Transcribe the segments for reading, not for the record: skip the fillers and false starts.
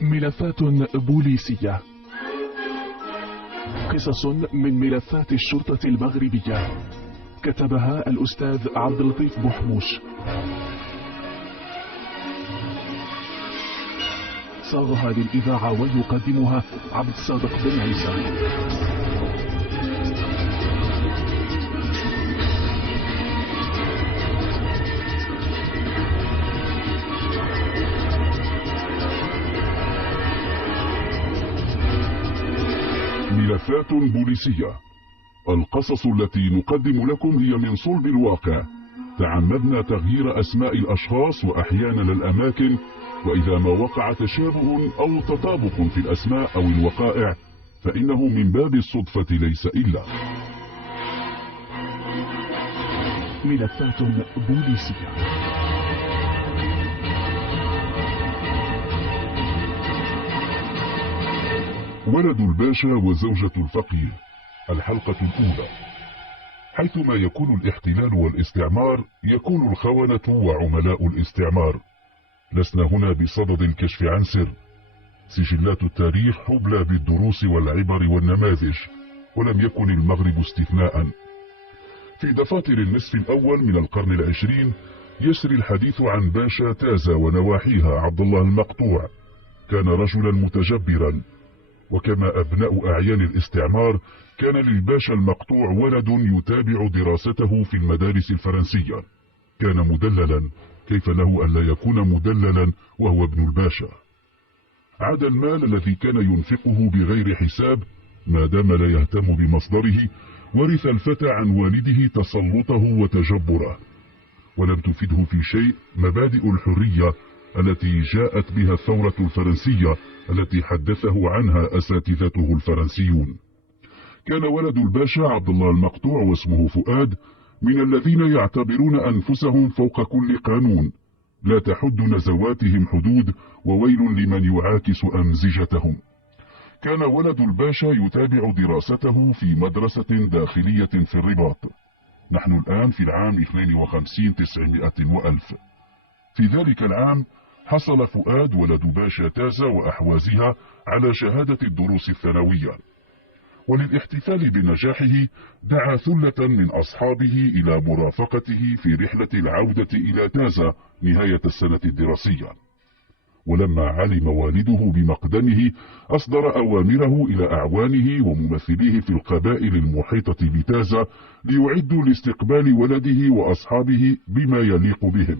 ملفات بوليسية. قصص من ملفات الشرطة المغربية، كتبها الأستاذ عبد اللطيف بوحموش، صاغها للإذاعة ويقدمها عبد الصادق بن عيسى. ملفات بوليسية. القصص التي نقدم لكم هي من صلب الواقع. تعمدنا تغيير أسماء الأشخاص وأحيانا الأماكن، وإذا ما وقع تشابه أو تطابق في الأسماء أو الوقائع فإنه من باب الصدفة ليس إلا. ملفات بوليسية. ولد الباشا وزوجة الفقيه، الحلقة الأولى. حيثما يكون الاحتلال والاستعمار يكون الخونة وعملاء الاستعمار. لسنا هنا بصدد الكشف عن سر. سجلات التاريخ حبلى بالدروس والعبر والنماذج، ولم يكن المغرب استثناء. في دفاتر النصف الأول من القرن العشرين يسري الحديث عن باشا تازة ونواحيها عبد الله المقطوع. كان رجلا متجبرا، وكما أبناء أعيان الاستعمار كان للباشا المقطوع ولد يتابع دراسته في المدارس الفرنسية. كان مدللا، كيف له ألا يكون مدللا وهو ابن الباشا؟ عاد المال الذي كان ينفقه بغير حساب ما دام لا يهتم بمصدره. ورث الفتى عن والده تسلطه وتجبره، ولم تفده في شيء مبادئ الحرية التي جاءت بها الثورة الفرنسية التي حدثه عنها أساتذته الفرنسيون. كان ولد الباشا عبد الله المقطوع واسمه فؤاد من الذين يعتبرون أنفسهم فوق كل قانون، لا تحد نزواتهم حدود، وويل لمن يعاكس أمزجتهم. كان ولد الباشا يتابع دراسته في مدرسة داخلية في الرباط. نحن الآن في العام 52-900 وألف. في ذلك العام حصل فؤاد ولد باشا تازة وأحوازها على شهادة الدروس الثانوية، وللاحتفال بنجاحه دعا ثلة من أصحابه إلى مرافقته في رحلة العودة إلى تازة نهاية السنة الدراسية. ولما علم والده بمقدمه أصدر أوامره إلى أعوانه وممثليه في القبائل المحيطة بتازة ليعدوا لاستقبال ولده وأصحابه بما يليق بهم.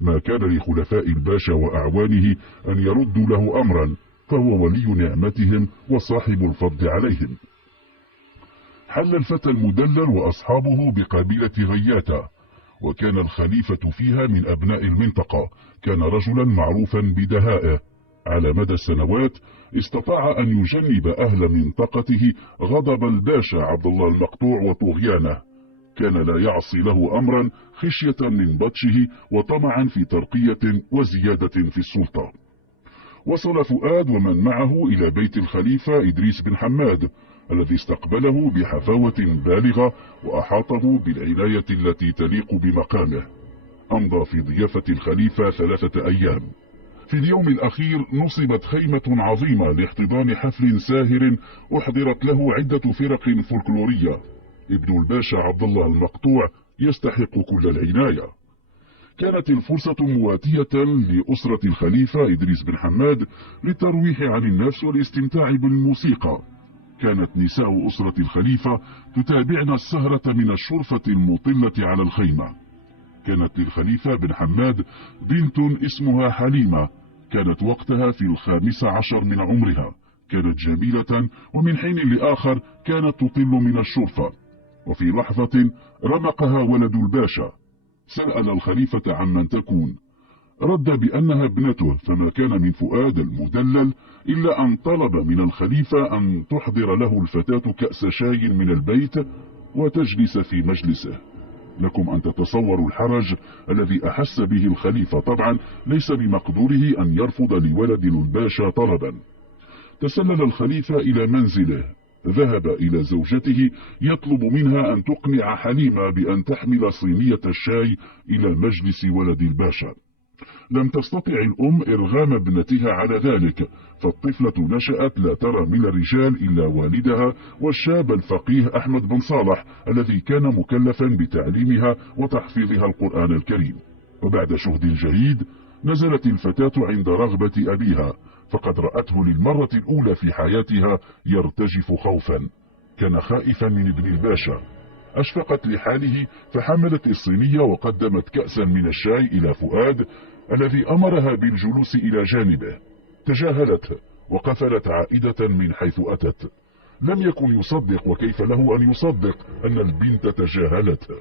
ما كان لخلفاء الباشا وأعوانه أن يردوا له أمرا، فهو ولي نعمتهم وصاحب الفضل عليهم. حل الفتى المدلل وأصحابه بقبيلة غياتا، وكان الخليفة فيها من أبناء المنطقة. كان رجلا معروفا بدهائه. على مدى السنوات استطاع أن يجنب أهل منطقته غضب الباشا عبد الله المقطوع وطغيانه. كان لا يعصي له أمرا خشية من بطشه وطمعا في ترقية وزيادة في السلطة. وصل فؤاد ومن معه إلى بيت الخليفة إدريس بن حماد الذي استقبله بحفاوة بالغة وأحاطه بالعناية التي تليق بمقامه. أمضى في ضيافة الخليفة 3 أيام. في اليوم الأخير نصبت خيمة عظيمة لاحتضان حفل ساهر أحضرت له عدة فرق فولكلورية. ابن الباشا عبد الله المقطوع يستحق كل العناية. كانت الفرصة مواتية لأسرة الخليفة إدريس بن حماد للترويح عن النفس والاستمتاع بالموسيقى. كانت نساء أسرة الخليفة تتابعن السهرة من الشرفة المطلة على الخيمة. كانت للخليفة بن حماد بنت اسمها حليمة، كانت وقتها في 15 من عمرها. كانت جميلة، ومن حين لآخر كانت تطل من الشرفة. وفي لحظة رمقها ولد الباشا. سأل الخليفة عمن تكون، رد بأنها ابنته، فما كان من فؤاد المدلل إلا أن طلب من الخليفة أن تحضر له الفتاة كأس شاي من البيت وتجلس في مجلسه. لكم أن تتصوروا الحرج الذي أحس به الخليفة. طبعا ليس بمقدوره أن يرفض لولد الباشا طلبا. تسلل الخليفة إلى منزله، ذهب إلى زوجته يطلب منها أن تقنع حليمة بأن تحمل صينية الشاي إلى مجلس ولد الباشا. لم تستطع الأم إرغام ابنتها على ذلك، فالطفلة نشأت لا ترى من الرجال إلا والدها والشاب الفقيه أحمد بن صالح الذي كان مكلفا بتعليمها وتحفيظها القرآن الكريم. وبعد شهد جيد نزلت الفتاة عند رغبة أبيها، فقد رأته للمرة الأولى في حياتها يرتجف خوفا. كان خائفا من ابن الباشا. أشفقت لحاله فحملت الصينية وقدمت كأسا من الشاي إلى فؤاد الذي أمرها بالجلوس إلى جانبه. تجاهلته وقفلت عائدة من حيث أتت. لم يكن يصدق، وكيف له أن يصدق أن البنت تجاهلته.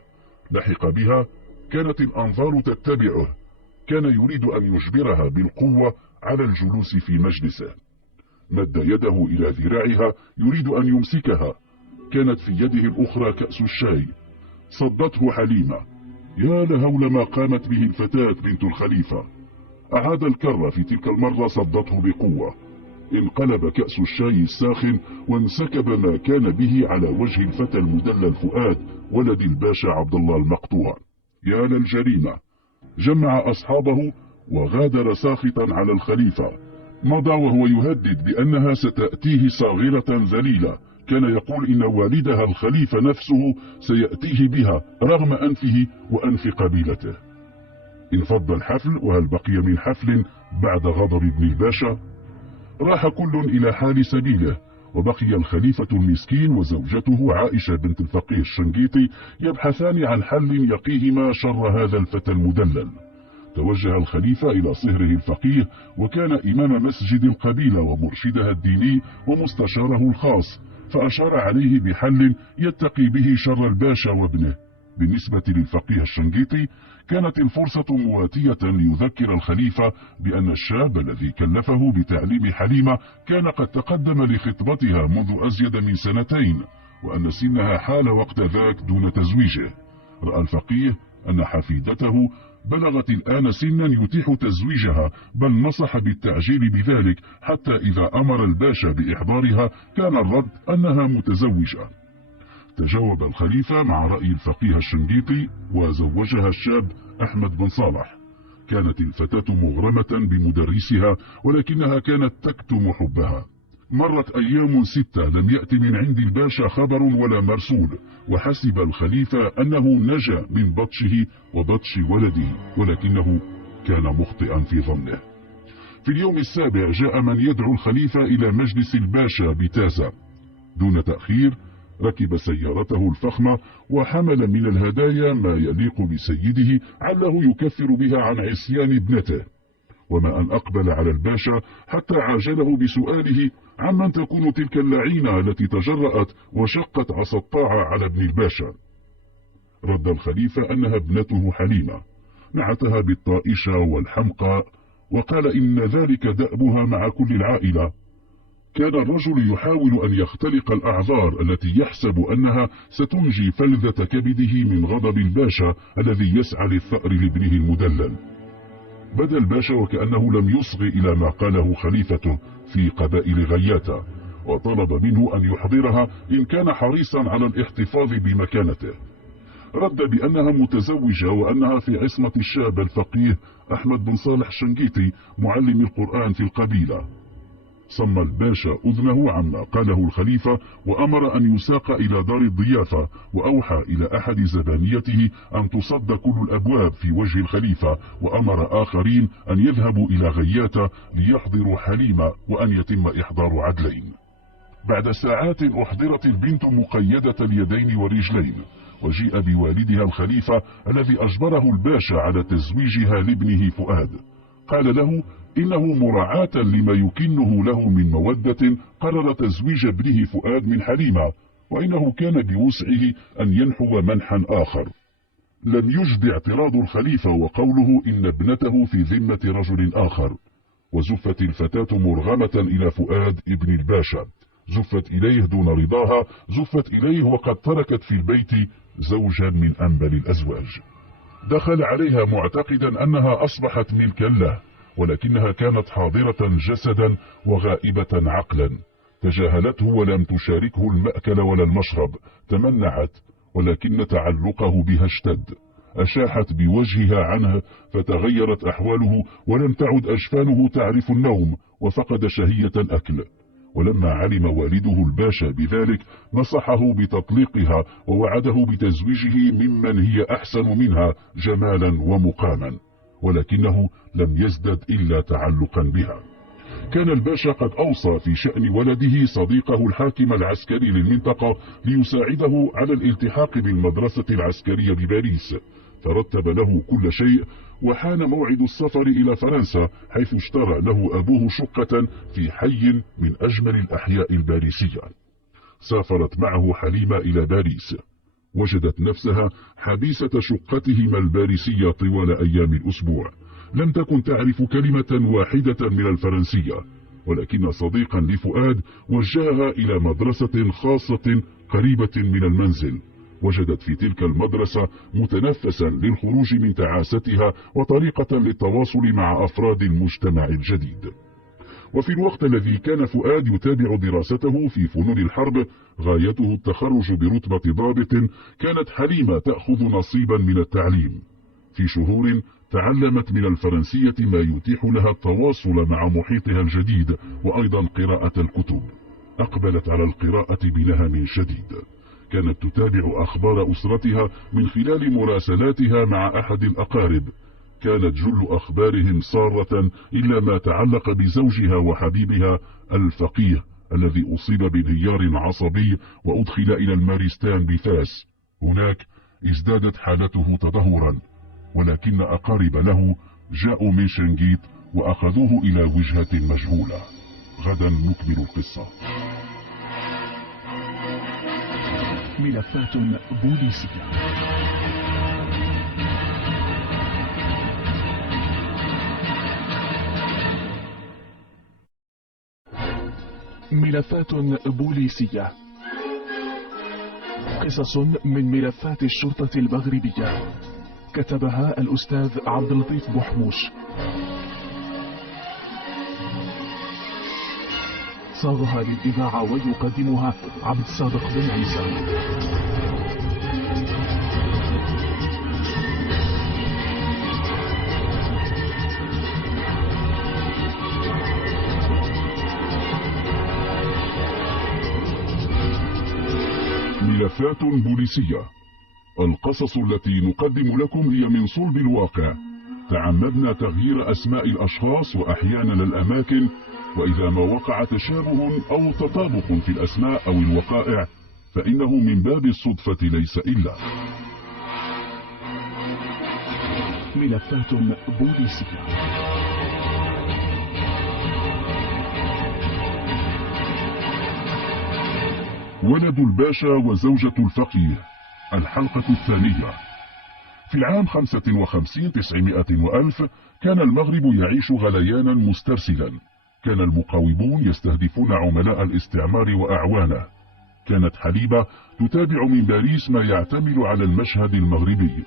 لحق بها، كانت الأنظار تتبعه. كان يريد أن يجبرها بالقوة على الجلوس في مجلسه. مد يده إلى ذراعها يريد أن يمسكها. كانت في يده الأخرى كأس الشاي. صدته حليمة. يا لهول ما قامت به الفتاة بنت الخليفة. أعاد الكرة، في تلك المرة صدته بقوة. انقلب كأس الشاي الساخن وانسكب ما كان به على وجه الفتى المدلل فؤاد ولد الباشا عبد الله المقطوع. يا للجريمة. جمع أصحابه وغادر ساخطا على الخليفة. مضى وهو يهدد بأنها ستأتيه صاغرة ذليلة. كان يقول إن والدها الخليفة نفسه سيأتيه بها رغم أنفه وأنف قبيلته. انفض الحفل، وهل بقي من حفل بعد غضب ابن الباشا؟ راح كل إلى حال سبيله، وبقي الخليفة المسكين وزوجته عائشة بنت الفقيه الشنقيطي يبحثان عن حل يقيهما شر هذا الفتى المدلل. توجه الخليفة إلى صهره الفقيه، وكان إمام مسجد القبيلة ومرشدها الديني ومستشاره الخاص، فأشار عليه بحل يتقي به شر الباشا وابنه. بالنسبة للفقيه الشنقيطي كانت الفرصة مواتية ليذكر الخليفة بأن الشاب الذي كلفه بتعليم حليمة كان قد تقدم لخطبتها منذ أزيد من 2 سنين، وأن سنها حال وقت ذاك دون تزويجه. رأى الفقيه أن حفيدته بلغت الآن سنا يتيح تزويجها، بل نصح بالتعجيل بذلك، حتى إذا أمر الباشا بإحضارها كان الرد أنها متزوجة. تجاوب الخليفة مع رأي الفقيه الشنقيطي وزوجها الشاب أحمد بن صالح. كانت الفتاة مغرمة بمدرسها، ولكنها كانت تكتم حبها. مرت أيام 6 لم يأتي من عند الباشا خبر ولا مرسول، وحسب الخليفة أنه نجا من بطشه وبطش ولده، ولكنه كان مخطئا في ظنه. في اليوم 7 جاء من يدعو الخليفة إلى مجلس الباشا بتازة. دون تأخير ركب سيارته الفخمة وحمل من الهدايا ما يليق بسيده، عله يكفر بها عن عصيان ابنته. وما أن أقبل على الباشا حتى عاجله بسؤاله عمن تكون تلك اللعينة التي تجرأت وشقت عصا الطاعة على ابن الباشا. رد الخليفة أنها ابنته حليمة، نعتها بالطائشة والحمقى، وقال إن ذلك دأبها مع كل العائلة. كان الرجل يحاول أن يختلق الأعذار التي يحسب أنها ستنجي فلذة كبده من غضب الباشا الذي يسعى للثأر لابنه المدلل. بدا الباشا وكأنه لم يصغ إلى ما قاله خليفته في قبائل غياتا، وطلب منه أن يحضرها إن كان حريصا على الاحتفاظ بمكانته. رد بأنها متزوجة وأنها في عصمة الشاب الفقيه أحمد بن صالح الشنقيطي معلم القرآن في القبيلة. صم الباشا أذنه عما قاله الخليفة، وأمر أن يساق إلى دار الضيافة، وأوحى إلى أحد زبانيته أن تصد كل الأبواب في وجه الخليفة، وأمر آخرين أن يذهبوا إلى غياته ليحضروا حليمة وأن يتم إحضار عدلين. بعد ساعات أحضرت البنت مقيدة اليدين والرجلين، وجيء بوالدها الخليفة الذي أجبره الباشا على تزويجها لابنه فؤاد. قال له إنه مراعاة لما يكنه له من مودة قرر تزويج ابنه فؤاد من حليمة، وإنه كان بوسعه أن ينحو منحا آخر. لم يجد اعتراض الخليفة وقوله إن ابنته في ذمة رجل آخر. وزفت الفتاة مرغمة إلى فؤاد ابن الباشا، زفت إليه دون رضاها، زفت إليه وقد تركت في البيت زوجا من أنبل الأزواج. دخل عليها معتقدا أنها أصبحت ملكا له، ولكنها كانت حاضرة جسدا وغائبة عقلا. تجاهلته ولم تشاركه المأكل ولا المشرب، تمنعت، ولكن تعلقه بها اشتد. أشاحت بوجهها عنه فتغيرت أحواله، ولم تعد أجفانه تعرف النوم، وفقد شهية الأكل. ولما علم والده الباشا بذلك نصحه بتطليقها، ووعده بتزويجه ممن هي أحسن منها جمالا ومقاما، ولكنه لم يزدد إلا تعلقا بها. كان الباشا قد أوصى في شأن ولده صديقه الحاكم العسكري للمنطقة ليساعده على الالتحاق بالمدرسة العسكرية بباريس، فرتب له كل شيء، وحان موعد السفر إلى فرنسا، حيث اشترى له أبوه شقة في حي من أجمل الأحياء الباريسية. سافرت معه حليمة إلى باريس، وجدت نفسها حبيسة شقتهما الباريسية طوال أيام الأسبوع. لم تكن تعرف كلمة واحدة من الفرنسية، ولكن صديقا لفؤاد وجهها إلى مدرسة خاصة قريبة من المنزل. وجدت في تلك المدرسة متنفسا للخروج من تعاستها وطريقة للتواصل مع أفراد المجتمع الجديد. وفي الوقت الذي كان فؤاد يتابع دراسته في فنون الحرب، غايته التخرج برتبة ضابط، كانت حليمة تأخذ نصيبا من التعليم. في شهور تعلمت من الفرنسية ما يتيح لها التواصل مع محيطها الجديد، وأيضا قراءة الكتب. أقبلت على القراءة بنهم شديد. كانت تتابع أخبار أسرتها من خلال مراسلاتها مع أحد الأقارب. كانت جل أخبارهم سارة إلا ما تعلق بزوجها وحبيبها الفقيه، الذي أصيب بانهيار عصبي وأدخل إلى المارستان بفاس. هناك ازدادت حالته تدهورا، ولكن أقارب له جاءوا من شنقيط وأخذوه إلى وجهة مجهولة. غدا نكمل القصة. ملفات بوليسية. ملفات بوليسية، قصص من ملفات الشرطة المغربية، كتبها الأستاذ عبد اللطيف بوحموش، صاغها للإذاعة ويقدمها عبد الصادق بن عيسى. ملفات بوليسية. القصص التي نقدم لكم هي من صلب الواقع. تعمدنا تغيير أسماء الأشخاص وأحيانا الأماكن، وإذا ما وقع تشابه أو تطابق في الأسماء أو الوقائع فإنه من باب الصدفة ليس إلا. ملفات بوليسية. ولد الباشا وزوجة الفقيه، الحلقة الثانية. في العام 55-900 وألف كان المغرب يعيش غليانا مسترسلا. كان المقاومون يستهدفون عملاء الاستعمار وأعوانه. كانت حليمة تتابع من باريس ما يعتمد على المشهد المغربي.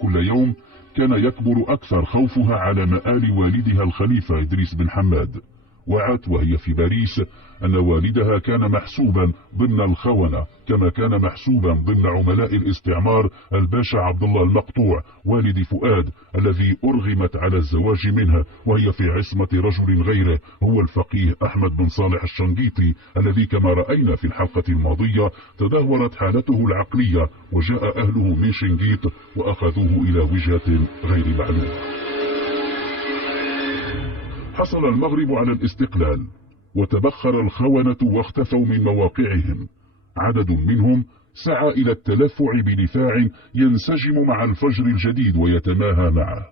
كل يوم كان يكبر أكثر خوفها على مآل والدها الخليفة إدريس بن حماد. وعت وهي في باريس أن والدها كان محسوبا ضمن الخونة، كما كان محسوبا ضمن عملاء الاستعمار الباشا عبد الله المقطوع والد فؤاد، الذي أرغمت على الزواج منه وهي في عصمة رجل غيره، هو الفقيه أحمد بن صالح الشنقيطي، الذي كما رأينا في الحلقة الماضية تدهورت حالته العقلية، وجاء أهله من شنقيط وأخذوه إلى وجهة غير معلومة. حصل المغرب على الاستقلال، وتبخر الخونة واختفوا من مواقعهم. عدد منهم سعى إلى التلفع بدفاع ينسجم مع الفجر الجديد ويتماهى معه.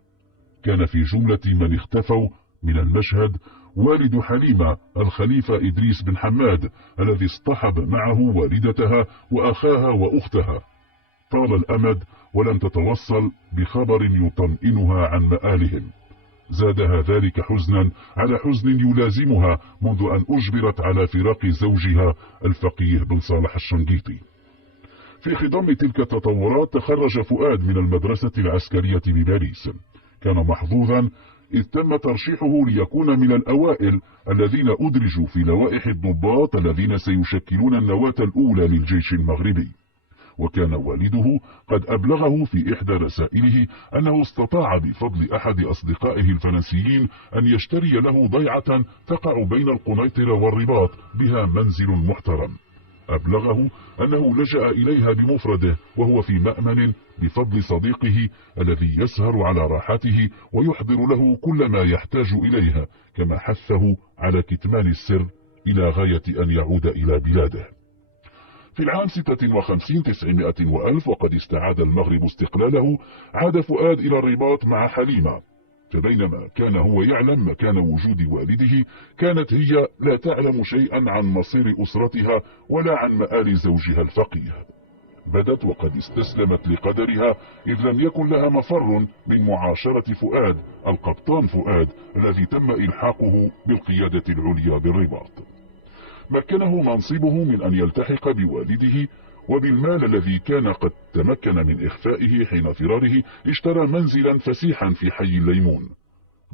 كان في جملة من اختفوا من المشهد والد حليمة الخليفة إدريس بن حماد، الذي اصطحب معه والدتها وأخاها وأختها. طال الأمد ولم تتوصل بخبر يطمئنها عن مآلهم. زادها ذلك حزنا على حزن يلازمها منذ أن أجبرت على فراق زوجها الفقيه بن صالح الشنقيطي. في خضم تلك التطورات تخرج فؤاد من المدرسة العسكرية بباريس. كان محظوظا إذ تم ترشيحه ليكون من الأوائل الذين أدرجوا في لوائح الضباط الذين سيشكلون النواة الأولى للجيش المغربي. وكان والده قد أبلغه في إحدى رسائله أنه استطاع بفضل أحد أصدقائه الفرنسيين أن يشتري له ضيعة تقع بين القنيطرة والرباط بها منزل محترم. أبلغه أنه لجأ إليها بمفرده وهو في مأمن بفضل صديقه الذي يسهر على راحته ويحضر له كل ما يحتاج إليها، كما حثه على كتمان السر إلى غاية أن يعود إلى بلاده. في العام 56 900 وألف وقد استعاد المغرب استقلاله، عاد فؤاد إلى الرباط مع حليمة. فبينما كان هو يعلم مكان وجود والده، كانت هي لا تعلم شيئا عن مصير أسرتها ولا عن مآل زوجها الفقيه. بدت وقد استسلمت لقدرها، إذ لم يكن لها مفر من معاشرة فؤاد القبطان فؤاد الذي تم إلحاقه بالقيادة العليا بالرباط. مكنه منصبه من أن يلتحق بوالده، وبالمال الذي كان قد تمكن من إخفائه حين فراره اشترى منزلا فسيحا في حي الليمون،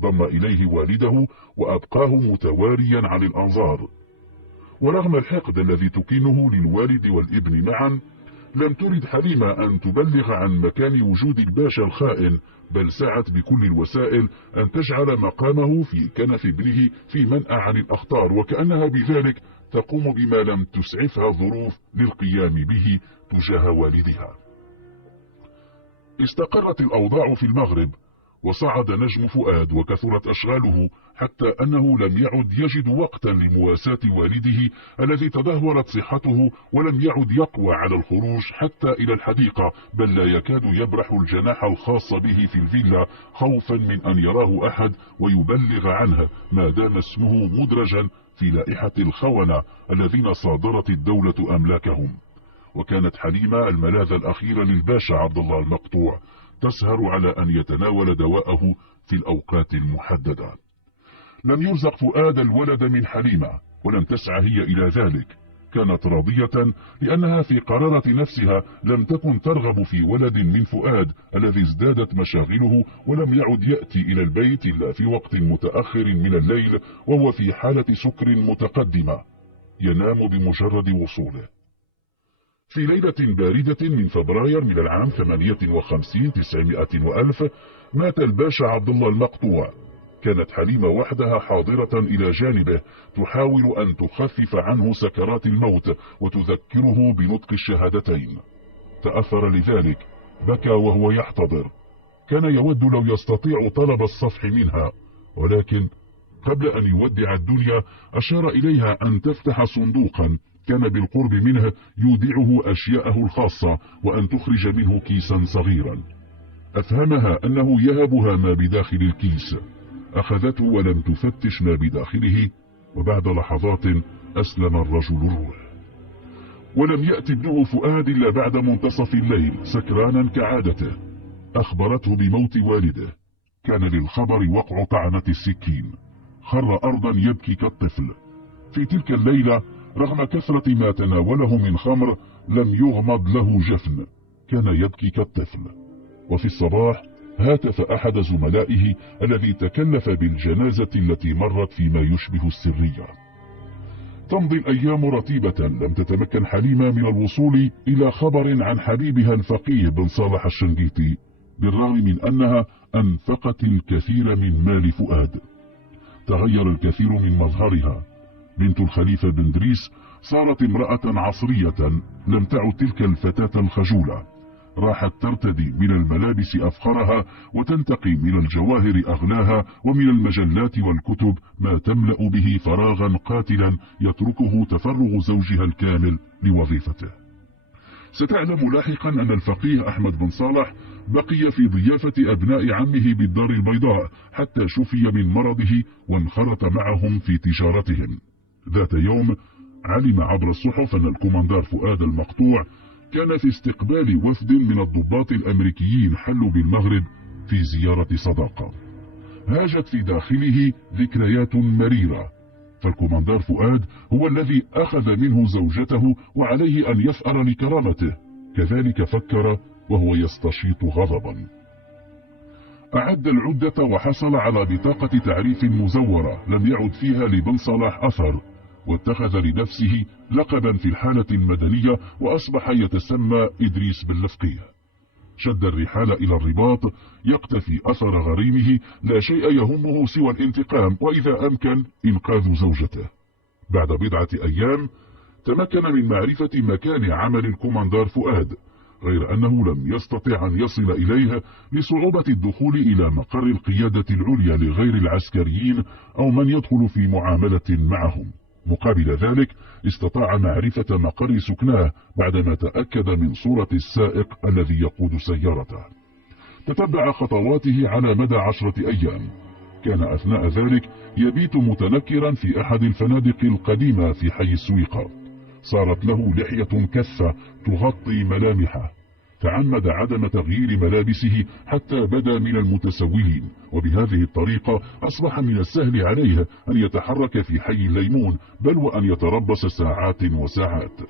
ضم إليه والده وأبقاه متواريا عن الأنظار. ورغم الحقد الذي تكينه للوالد والابن معا، لم ترد حليمة أن تبلغ عن مكان وجود الباشا الخائن، بل سعت بكل الوسائل أن تجعل مقامه في كنف ابنه في منأى عن الأخطار، وكأنها بذلك تقوم بما لم تسعفها الظروف للقيام به تجاه والدها. استقرت الأوضاع في المغرب، وصعد نجم فؤاد وكثرت أشغاله، حتى أنه لم يعد يجد وقتا لمواساة والده الذي تدهورت صحته، ولم يعد يقوى على الخروج حتى إلى الحديقة، بل لا يكاد يبرح الجناح الخاص به في الفيلا خوفا من أن يراه أحد ويبلغ عنه، ما دام اسمه مدرجا في لائحة الخونة الذين صادرت الدولة أملاكهم. وكانت حليمة الملاذ الأخير للباشا عبد الله المقطوع، تسهر على أن يتناول دواءه في الأوقات المحددة. لم يرزق فؤاد الولد من حليمة، ولم تسعى هي إلى ذلك. كانت راضية لأنها في قرارة نفسها لم تكن ترغب في ولد من فؤاد الذي ازدادت مشاغله، ولم يعد يأتي إلى البيت إلا في وقت متأخر من الليل وهو في حالة سكر متقدمة، ينام بمجرد وصوله. في ليلة باردة من فبراير من العام 58 900 وألف مات الباشا عبد الله المقطوع. كانت حليمة وحدها حاضرة إلى جانبه، تحاول أن تخفف عنه سكرات الموت وتذكره بنطق الشهادتين. تأثر لذلك، بكى وهو يحتضر. كان يود لو يستطيع طلب الصفح منها، ولكن قبل أن يودع الدنيا أشار إليها أن تفتح صندوقا كان بالقرب منه يودعه أشياءه الخاصة، وأن تخرج منه كيسا صغيرا. أفهمها أنه يهبها ما بداخل الكيس. أخذته ولم تفتش ما بداخله، وبعد لحظات أسلم الرجل الروح. ولم يأتي ابنه فؤاد إلا بعد منتصف الليل سكرانا كعادته. أخبرته بموت والده. كان للخبر وقع طعنة السكين. خر أرضا يبكي كالطفل. في تلك الليلة رغم كثرة ما تناوله من خمر لم يغمض له جفن، كان يبكي كالطفل. وفي الصباح هاتف أحد زملائه الذي تكلف بالجنازة التي مرت فيما يشبه السرية. تمضي الأيام رتيبة، لم تتمكن حليمة من الوصول إلى خبر عن حبيبها الفقيه بن صالح الشنقيطي، بالرغم من أنها أنفقت الكثير من مال فؤاد. تغير الكثير من مظهرها. بنت الخليفة بن دريس صارت امرأة عصرية، لم تعد تلك الفتاة الخجولة. راحت ترتدي من الملابس أفخرها، وتنتقي من الجواهر أغلاها، ومن المجلات والكتب ما تملأ به فراغا قاتلا يتركه تفرغ زوجها الكامل لوظيفته. ستعلم لاحقا أن الفقيه أحمد بن صالح بقي في ضيافة أبناء عمه بالدار البيضاء حتى شفي من مرضه، وانخرط معهم في تجارتهم. ذات يوم علم عبر الصحف أن الكوماندار فؤاد المقطوع كان في استقبال وفد من الضباط الأمريكيين حلوا بالمغرب في زيارة صداقة. هاجت في داخله ذكريات مريرة، فالكوماندار فؤاد هو الذي أخذ منه زوجته، وعليه أن يثأر لكرامته. كذلك فكر وهو يستشيط غضبا. أعد العدة وحصل على بطاقة تعريف مزورة لم يعد فيها لبن صلاح أثر، واتخذ لنفسه لقبا في الحالة المدنية وأصبح يتسمى إدريس باللفقية. شد الرحال إلى الرباط يقتفي أثر غريمه، لا شيء يهمه سوى الانتقام، وإذا أمكن إنقاذ زوجته. بعد بضعة أيام تمكن من معرفة مكان عمل الكوماندار فؤاد، غير أنه لم يستطع أن يصل إليه لصعوبة الدخول إلى مقر القيادة العليا لغير العسكريين أو من يدخل في معاملة معهم. مقابل ذلك استطاع معرفة مقر سكناه بعدما تأكد من صورة السائق الذي يقود سيارته. تتبع خطواته على مدى 10 أيام. كان أثناء ذلك يبيت متنكرا في أحد الفنادق القديمة في حي السويقة. صارت له لحية كثة تغطي ملامحه. تعمد عدم تغيير ملابسه حتى بدا من المتسولين، وبهذه الطريقة أصبح من السهل عليه أن يتحرك في حي الليمون، بل وأن يتربص ساعات وساعات.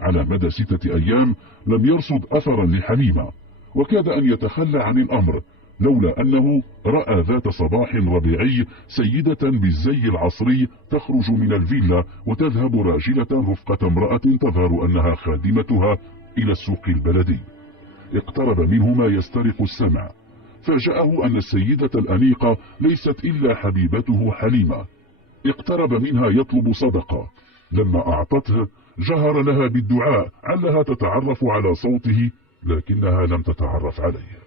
على مدى 6 أيام لم يرصد أثرا لحليمة، وكاد أن يتخلى عن الأمر لولا أنه رأى ذات صباح ربيعي سيدة بالزي العصري تخرج من الفيلا وتذهب راجلة رفقة امرأة تظهر أنها خادمتها إلى السوق البلدي. اقترب منهما يسترق السمع، فاجأه أن السيدة الأنيقة ليست إلا حبيبته حليمة. اقترب منها يطلب صدقة. لما أعطته جهر لها بالدعاء علها تتعرف على صوته، لكنها لم تتعرف عليه.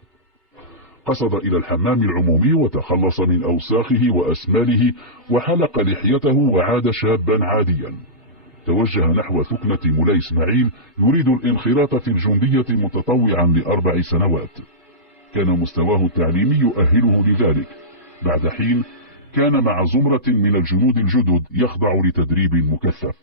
قصد إلى الحمام العمومي وتخلص من أوساخه وأسماله وحلق لحيته وعاد شابا عاديا. توجه نحو ثكنة مولاي إسماعيل يريد الانخراط في الجندية متطوعا ل4 سنوات. كان مستواه التعليمي يؤهله لذلك. بعد حين كان مع زمرة من الجنود الجدد يخضع لتدريب مكثف.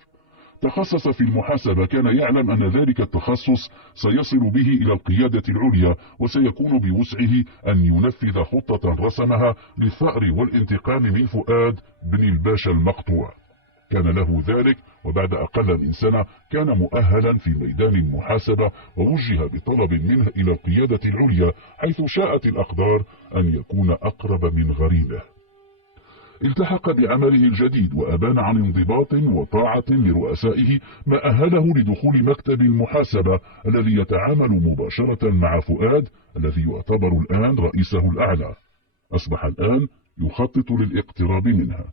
تخصص في المحاسبة. كان يعلم أن ذلك التخصص سيصل به إلى القيادة العليا، وسيكون بوسعه أن ينفذ خطة رسمها للثأر والانتقام من فؤاد بن الباشا المقطوع. كان له ذلك، وبعد أقل من سنة كان مؤهلا في ميدان المحاسبة، ووجه بطلب منه إلى القيادة العليا، حيث شاءت الأقدار أن يكون أقرب من غريمه. التحق بعمله الجديد وأبان عن انضباط وطاعة لرؤسائه، ما أهله لدخول مكتب المحاسبة الذي يتعامل مباشرة مع فؤاد الذي يعتبر الآن رئيسه الأعلى. أصبح الآن يخطط للاقتراب منها.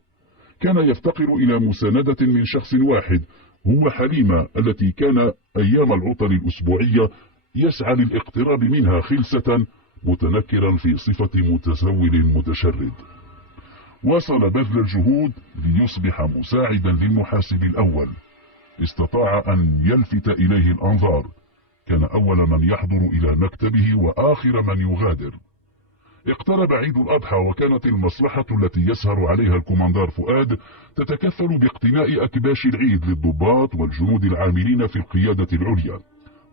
كان يفتقر إلى مساندة من شخص واحد، هو حليمة، التي كان أيام العطل الأسبوعية يسعى للاقتراب منها خلسة، متنكرا في صفة متسول متشرد. واصل بذل الجهود ليصبح مساعدا للمحاسب الأول. استطاع أن يلفت إليه الأنظار. كان أول من يحضر إلى مكتبه وآخر من يغادر. اقترب عيد الأضحى، وكانت المصلحة التي يسهر عليها الكوماندار فؤاد تتكفل باقتناء أكباش العيد للضباط والجنود العاملين في القيادة العليا.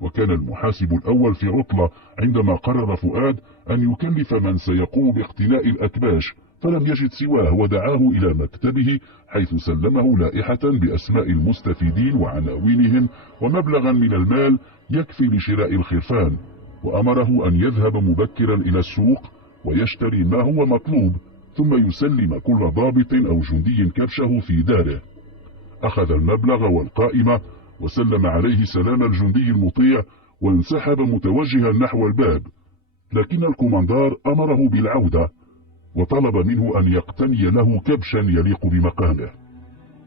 وكان المحاسب الأول في عطلة عندما قرر فؤاد أن يكلف من سيقوم باقتناء الأكباش، فلم يجد سواه ودعاه إلى مكتبه، حيث سلمه لائحة بأسماء المستفيدين وعناوينهم ومبلغا من المال يكفي لشراء الخرفان، وأمره أن يذهب مبكرا إلى السوق ويشتري ما هو مطلوب، ثم يسلم كل ضابط أو جندي كبشه في داره. أخذ المبلغ والقائمة وسلم عليه سلام الجندي المطيع، وانسحب متوجها نحو الباب. لكن الكوماندار أمره بالعودة، وطلب منه أن يقتني له كبشا يليق بمقامه.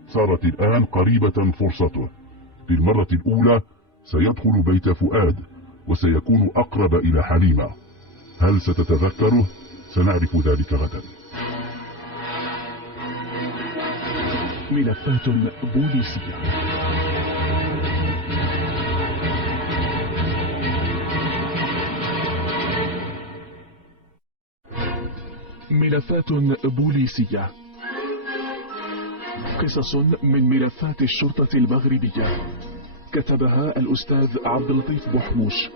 صارت الآن قريبة فرصته. للمرة الأولى سيدخل بيت فؤاد، وسيكون أقرب إلى حليمة. هل ستتذكره؟ سنعرف ذلك غدا. ملفات بوليسية. ملفات بوليسية، قصص من ملفات الشرطة المغربية، كتبها الأستاذ عبد اللطيف بوحموش،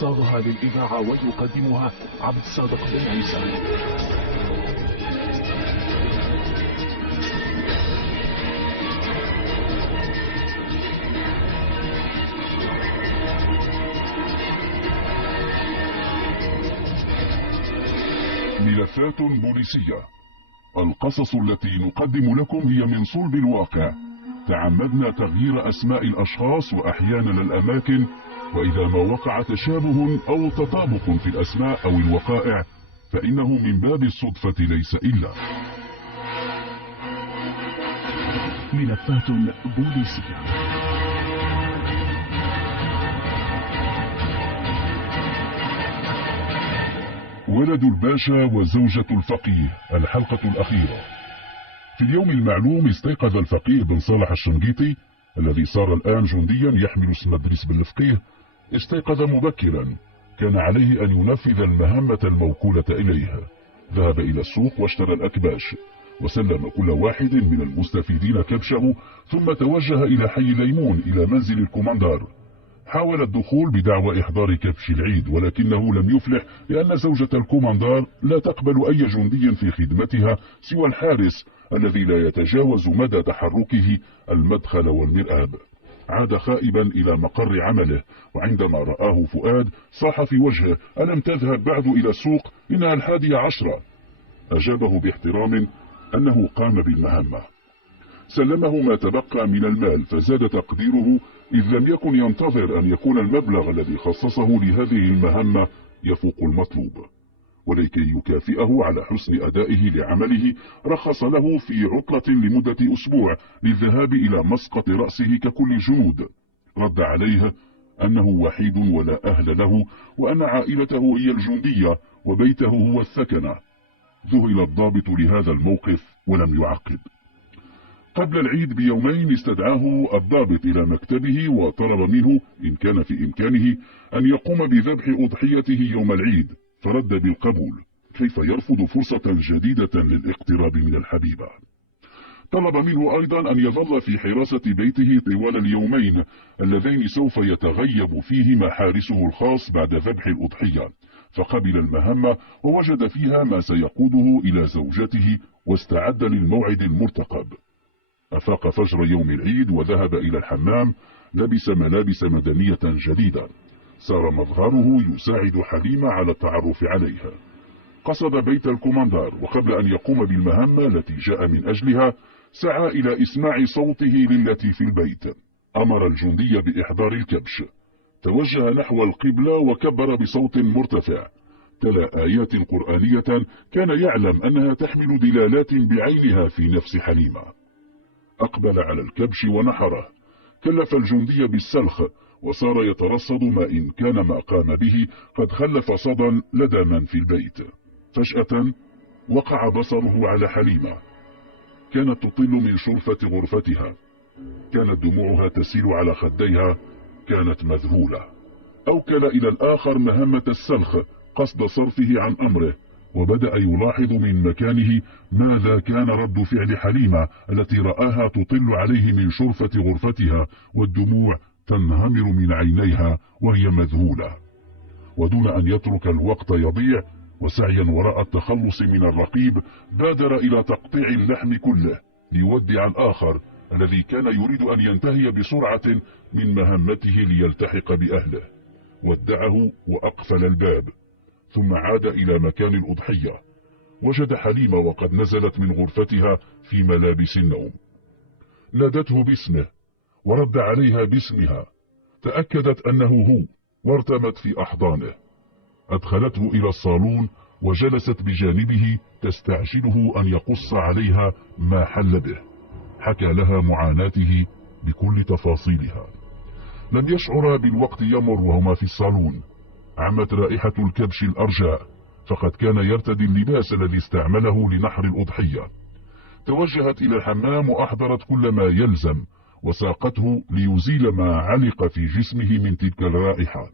صاغها للإذاعة ويقدمها عبد الصادق بن عيسى. ملفات بوليسية، القصص التي نقدم لكم هي من صلب الواقع، تعمدنا تغيير أسماء الأشخاص وأحيانا الأماكن، وإذا ما وقع تشابه أو تطابق في الأسماء أو الوقائع فإنه من باب الصدفة ليس إلا. ملفات بوليسية. ولد الباشا وزوجة الفقيه، الحلقة الأخيرة. في اليوم المعلوم استيقظ الفقيه بن صالح الشنقيطي الذي صار الآن جنديا يحمل اسم إدريس بن الفقيه. استيقظ مبكرا، كان عليه أن ينفذ المهمة الموكولة إليه. ذهب إلى السوق واشترى الأكباش، وسلم كل واحد من المستفيدين كبشه، ثم توجه إلى حي ليمون إلى منزل الكوماندار. حاول الدخول بدعوى إحضار كبش العيد، ولكنه لم يفلح، لأن زوجة الكوماندار لا تقبل أي جندي في خدمتها سوى الحارس الذي لا يتجاوز مدى تحركه المدخل والمرآب. عاد خائبا إلى مقر عمله، وعندما رآه فؤاد صاح في وجهه: ألم تذهب بعد إلى السوق؟ إنها 11. أجابه باحترام أنه قام بالمهمة. سلمه ما تبقى من المال، فزاد تقديره، إذ لم يكن ينتظر أن يكون المبلغ الذي خصصه لهذه المهمة يفوق المطلوب. ولكي يكافئه على حسن أدائه لعمله رخص له في عطلة لمدة أسبوع للذهاب إلى مسقط رأسه ككل الجنود. رد عليه أنه وحيد ولا أهل له، وأن عائلته هي الجندية وبيته هو الثكنة. ذهل الضابط لهذا الموقف ولم يعقب. قبل العيد بيومين استدعاه الضابط إلى مكتبه وطلب منه إن كان في إمكانه أن يقوم بذبح أضحيته يوم العيد، فرد بالقبول. كيف يرفض فرصة جديدة للاقتراب من الحبيبة؟ طلب منه أيضا أن يظل في حراسة بيته طوال اليومين اللذين سوف يتغيب فيهما حارسه الخاص بعد ذبح الأضحية، فقبل المهمة ووجد فيها ما سيقوده إلى زوجته، واستعد للموعد المرتقب. أفاق فجر يوم العيد وذهب إلى الحمام، لبس ملابس مدنية جديدة، صار مظهره يساعد حليمة على التعرف عليها. قصد بيت الكوماندار، وقبل أن يقوم بالمهمة التي جاء من أجلها سعى إلى إسماع صوته للتي في البيت. أمر الجندي بإحضار الكبش، توجه نحو القبلة وكبر بصوت مرتفع، تلا آيات قرآنية كان يعلم أنها تحمل دلالات بعينها في نفس حليمة. أقبل على الكبش ونحره، كلف الجندي بالسلخ، وصار يترصد ما إن كان ما قام به قد خلف صدى لدى من في البيت. فجأة وقع بصره على حليمة، كانت تطل من شرفة غرفتها، كانت دموعها تسيل على خديها، كانت مذهولة. أوكل إلى الآخر مهمة السلخ قصد صرفه عن أمره، وبدأ يلاحظ من مكانه ماذا كان رد فعل حليمة التي رآها تطل عليه من شرفة غرفتها، والدموع تنهمر من عينيها وهي مذهولة. ودون أن يترك الوقت يضيع، وسعيا وراء التخلص من الرقيب، بادر إلى تقطيع اللحم كله ليودع الآخر الذي كان يريد أن ينتهي بسرعة من مهمته ليلتحق بأهله. ودعه وأقفل الباب، ثم عاد إلى مكان الأضحية. وجد حليمة وقد نزلت من غرفتها في ملابس النوم. نادته باسمه ورد عليها باسمها، تأكدت أنه هو وارتمت في أحضانه. أدخلته إلى الصالون وجلست بجانبه تستعجله أن يقص عليها ما حل به. حكى لها معاناته بكل تفاصيلها. لم يشعر بالوقت يمر وهما في الصالون. عمت رائحة الكبش الأرجاء، فقد كان يرتدي اللباس الذي استعمله لنحر الأضحية. توجهت إلى الحمام وأحضرت كل ما يلزم، وساقته ليزيل ما علق في جسمه من تلك الرائحة.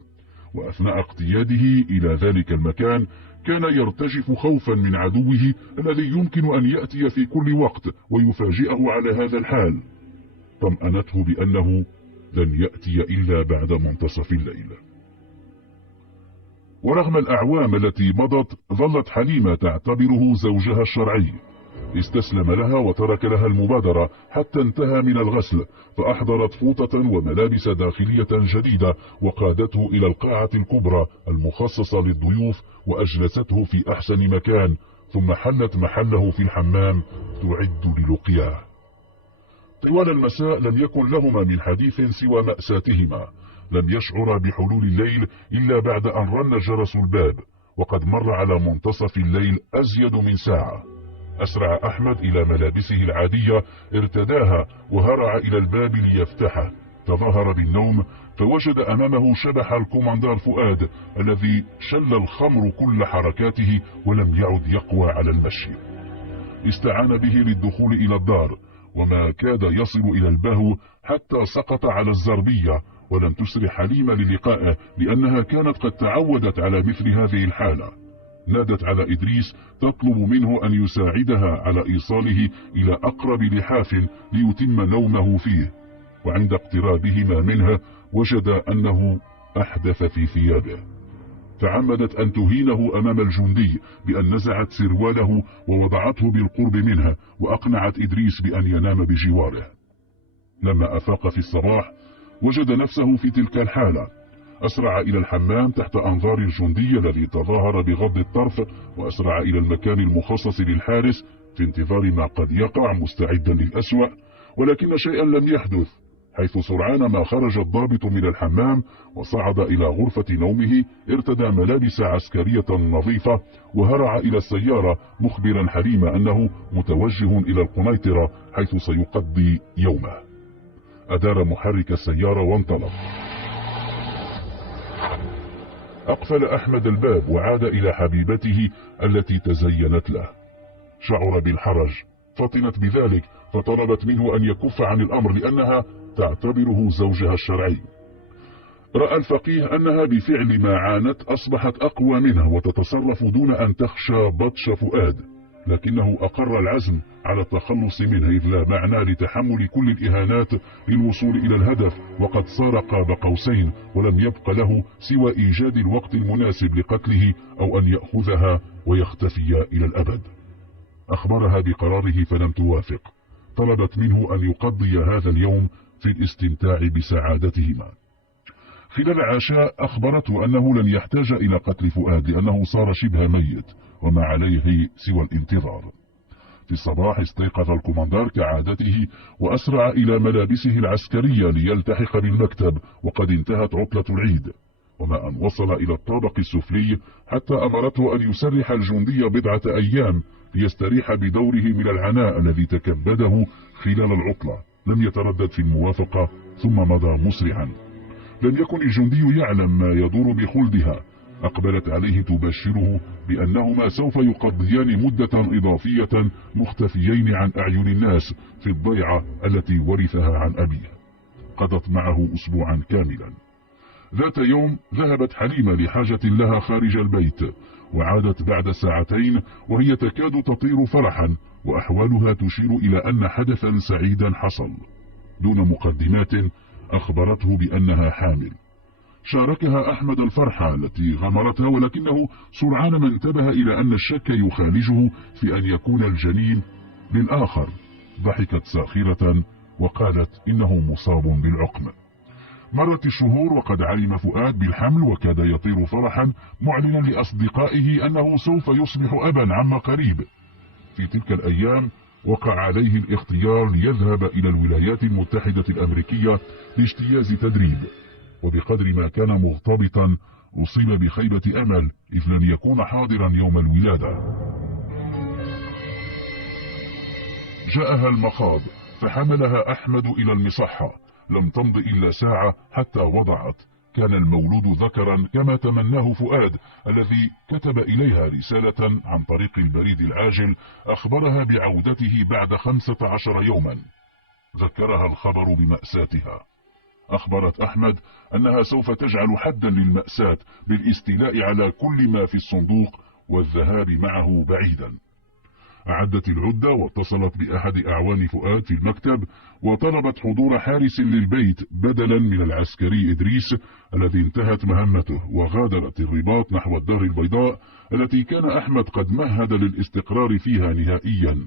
وأثناء اقتياده إلى ذلك المكان كان يرتجف خوفا من عدوه الذي يمكن أن يأتي في كل وقت ويفاجئه على هذا الحال. طمأنته بأنه لن يأتي إلا بعد منتصف الليل. ورغم الأعوام التي مضت ظلت حليمة تعتبره زوجها الشرعي. استسلم لها وترك لها المبادرة حتى انتهى من الغسل، فأحضرت فوطة وملابس داخلية جديدة وقادته إلى القاعة الكبرى المخصصة للضيوف، وأجلسته في أحسن مكان، ثم حلت محله في الحمام تعد للقياه. طوال المساء لم يكن لهما من حديث سوى مأساتهما. لم يشعر بحلول الليل إلا بعد أن رن جرس الباب، وقد مر على منتصف الليل أزيد من ساعة. أسرع أحمد إلى ملابسه العادية، ارتداها وهرع إلى الباب ليفتحه. تظاهر بالنوم فوجد أمامه شبح الكوماندار فؤاد الذي شل الخمر كل حركاته ولم يعد يقوى على المشي. استعان به للدخول إلى الدار، وما كاد يصل إلى البهو حتى سقط على الزربية، ولم تسرع حليمة للقائه لأنها كانت قد تعودت على مثل هذه الحالة. نادت على إدريس تطلب منه أن يساعدها على إيصاله إلى أقرب لحاف ليتم نومه فيه، وعند اقترابهما منها وجد أنه أحدث في ثيابه. تعمدت أن تهينه أمام الجندي بأن نزعت سرواله ووضعته بالقرب منها، وأقنعت إدريس بأن ينام بجواره. لما أفاق في الصباح وجد نفسه في تلك الحالة. أسرع إلى الحمام تحت أنظار الجندي الذي تظاهر بغض الطرف، وأسرع إلى المكان المخصص للحارس في انتظار ما قد يقع مستعدا للأسوأ، ولكن شيئا لم يحدث، حيث سرعان ما خرج الضابط من الحمام وصعد إلى غرفة نومه، ارتدى ملابس عسكرية نظيفة وهرع إلى السيارة مخبرا حليمة أنه متوجه إلى القنيطرة حيث سيقضي يومه. أدار محرك السيارة وانطلق. أقفل أحمد الباب وعاد إلى حبيبته التي تزينت له. شعر بالحرج، فطنت بذلك فطلبت منه أن يكف عن الأمر لأنها تعتبره زوجها الشرعي. رأى الفقيه أنها بفعل ما عانت أصبحت أقوى منه وتتصرف دون أن تخشى بطش فؤاد، لكنه أقر العزم على التخلص منه، إذ لا معنى لتحمل كل الإهانات للوصول إلى الهدف، وقد صار قاب قوسين ولم يبق له سوى إيجاد الوقت المناسب لقتله أو أن يأخذها ويختفي إلى الأبد. أخبرها بقراره فلم توافق. طلبت منه أن يقضي هذا اليوم في الاستمتاع بسعادتهما. خلال العشاء أخبرته أنه لن يحتاج إلى قتل فؤاد لأنه صار شبه ميت وما عليه سوى الانتظار. في الصباح استيقظ الكوماندار كعادته وأسرع إلى ملابسه العسكرية ليلتحق بالمكتب، وقد انتهت عطلة العيد. وما أن وصل إلى الطابق السفلي حتى أمرته أن يسرح الجندي بضعة أيام ليستريح بدوره من العناء الذي تكبده خلال العطلة. لم يتردد في الموافقة ثم مضى مسرعا. لم يكن الجندي يعلم ما يدور بخلدها. أقبلت عليه تبشره بأنهما سوف يقضيان مدة إضافية مختفيين عن أعين الناس في الضيعة التي ورثها عن أبيه. قضت معه أسبوعا كاملا. ذات يوم ذهبت حليمة لحاجة لها خارج البيت، وعادت بعد ساعتين وهي تكاد تطير فرحا، وأحوالها تشير إلى أن حدثا سعيدا حصل. دون مقدمات أخبرته بأنها حامل. شاركها أحمد الفرحة التي غمرتها، ولكنه سرعان ما انتبه إلى أن الشك يخالجه في أن يكون الجنين للآخر. ضحكت ساخرة وقالت إنه مصاب بالعقم. مرت الشهور وقد علم فؤاد بالحمل وكاد يطير فرحا، معلنا لأصدقائه أنه سوف يصبح أبا عما قريب. في تلك الأيام وقع عليه الاختيار ليذهب إلى الولايات المتحدة الأمريكية لاجتياز تدريب، وبقدر ما كان مغتبطا أصيب بخيبة أمل إذ لن يكون حاضرا يوم الولادة. جاءها المخاض فحملها أحمد إلى المصحة. لم تمض إلا ساعة حتى وضعت. كان المولود ذكرا كما تمناه فؤاد الذي كتب إليها رسالة عن طريق البريد العاجل أخبرها بعودته بعد 15 يوما. ذكرها الخبر بمأساتها. أخبرت أحمد أنها سوف تجعل حدا للمأساة بالاستيلاء على كل ما في الصندوق والذهاب معه بعيدا. أعدت العدة واتصلت بأحد أعوان فؤاد في المكتب وطلبت حضور حارس للبيت بدلا من العسكري إدريس الذي انتهت مهمته، وغادرت الرباط نحو الدار البيضاء التي كان أحمد قد مهد للاستقرار فيها نهائيا.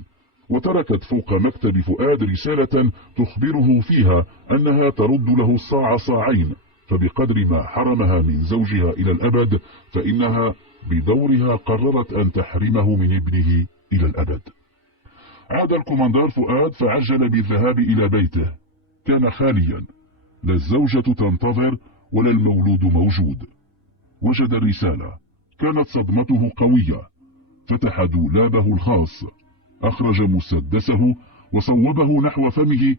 وتركت فوق مكتب فؤاد رسالة تخبره فيها أنها ترد له الصاع صاعين، فبقدر ما حرمها من زوجها إلى الأبد فإنها بدورها قررت أن تحرمه من ابنه إلى الأبد. عاد الكوماندار فؤاد فعجل بالذهاب إلى بيته. كان خاليا، لا الزوجة تنتظر ولا المولود موجود. وجد الرسالة، كانت صدمته قوية. فتح دولابه الخاص، أخرج مسدسه وصوبه نحو فمه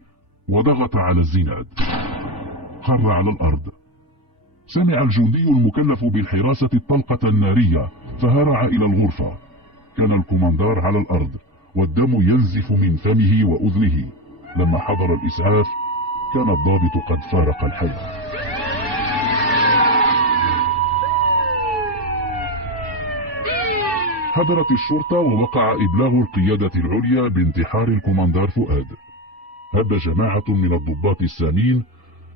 وضغط على الزناد. خر على الأرض. سمع الجندي المكلف بالحراسة الطلقة النارية فهرع إلى الغرفة. كان الكوماندار على الأرض والدم ينزف من فمه وأذنه. لما حضر الإسعاف كان الضابط قد فارق الحياة. حضرت الشرطة ووقع إبلاغ القيادة العليا بانتحار الكوماندار فؤاد. هب جماعة من الضباط السامين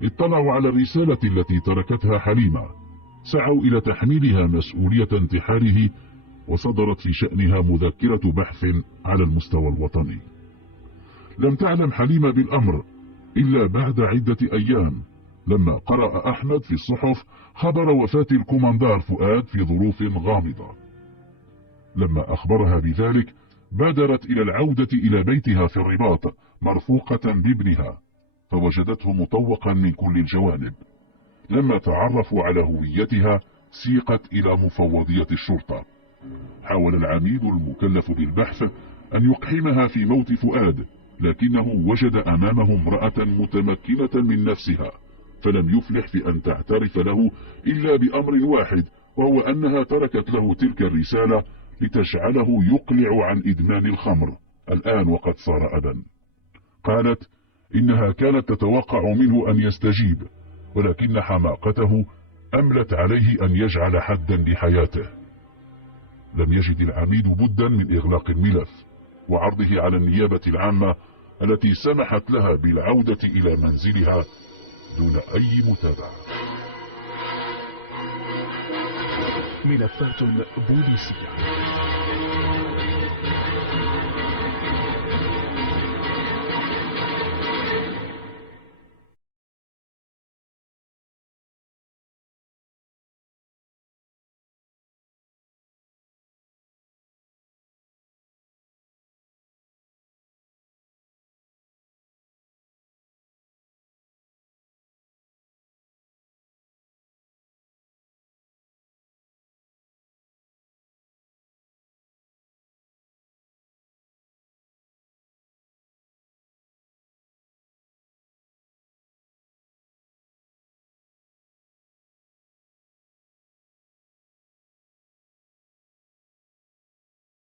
اطلعوا على الرسالة التي تركتها حليمة، سعوا إلى تحميلها مسؤولية انتحاره، وصدرت في شأنها مذكرة بحث على المستوى الوطني. لم تعلم حليمة بالأمر إلا بعد عدة أيام، لما قرأ أحمد في الصحف خبر وفاة الكوماندار فؤاد في ظروف غامضة. لما أخبرها بذلك بادرت إلى العودة إلى بيتها في الرباط مرفوقة بابنها، فوجدته مطوقا من كل الجوانب. لما تعرفوا على هويتها سيقت إلى مفوضية الشرطة. حاول العميد المكلف بالبحث أن يقحمها في موت فؤاد، لكنه وجد أمامه امرأة متمكنة من نفسها، فلم يفلح في أن تعترف له إلا بأمر واحد، وهو أنها تركت له تلك الرسالة لتجعله يقلع عن إدمان الخمر الآن وقد صار أبا. قالت إنها كانت تتوقع منه أن يستجيب، ولكن حماقته أملت عليه أن يجعل حدا لحياته. لم يجد العميد بدا من إغلاق الملف وعرضه على النيابة العامة التي سمحت لها بالعودة إلى منزلها دون أي متابعة. ملفات بوليسية.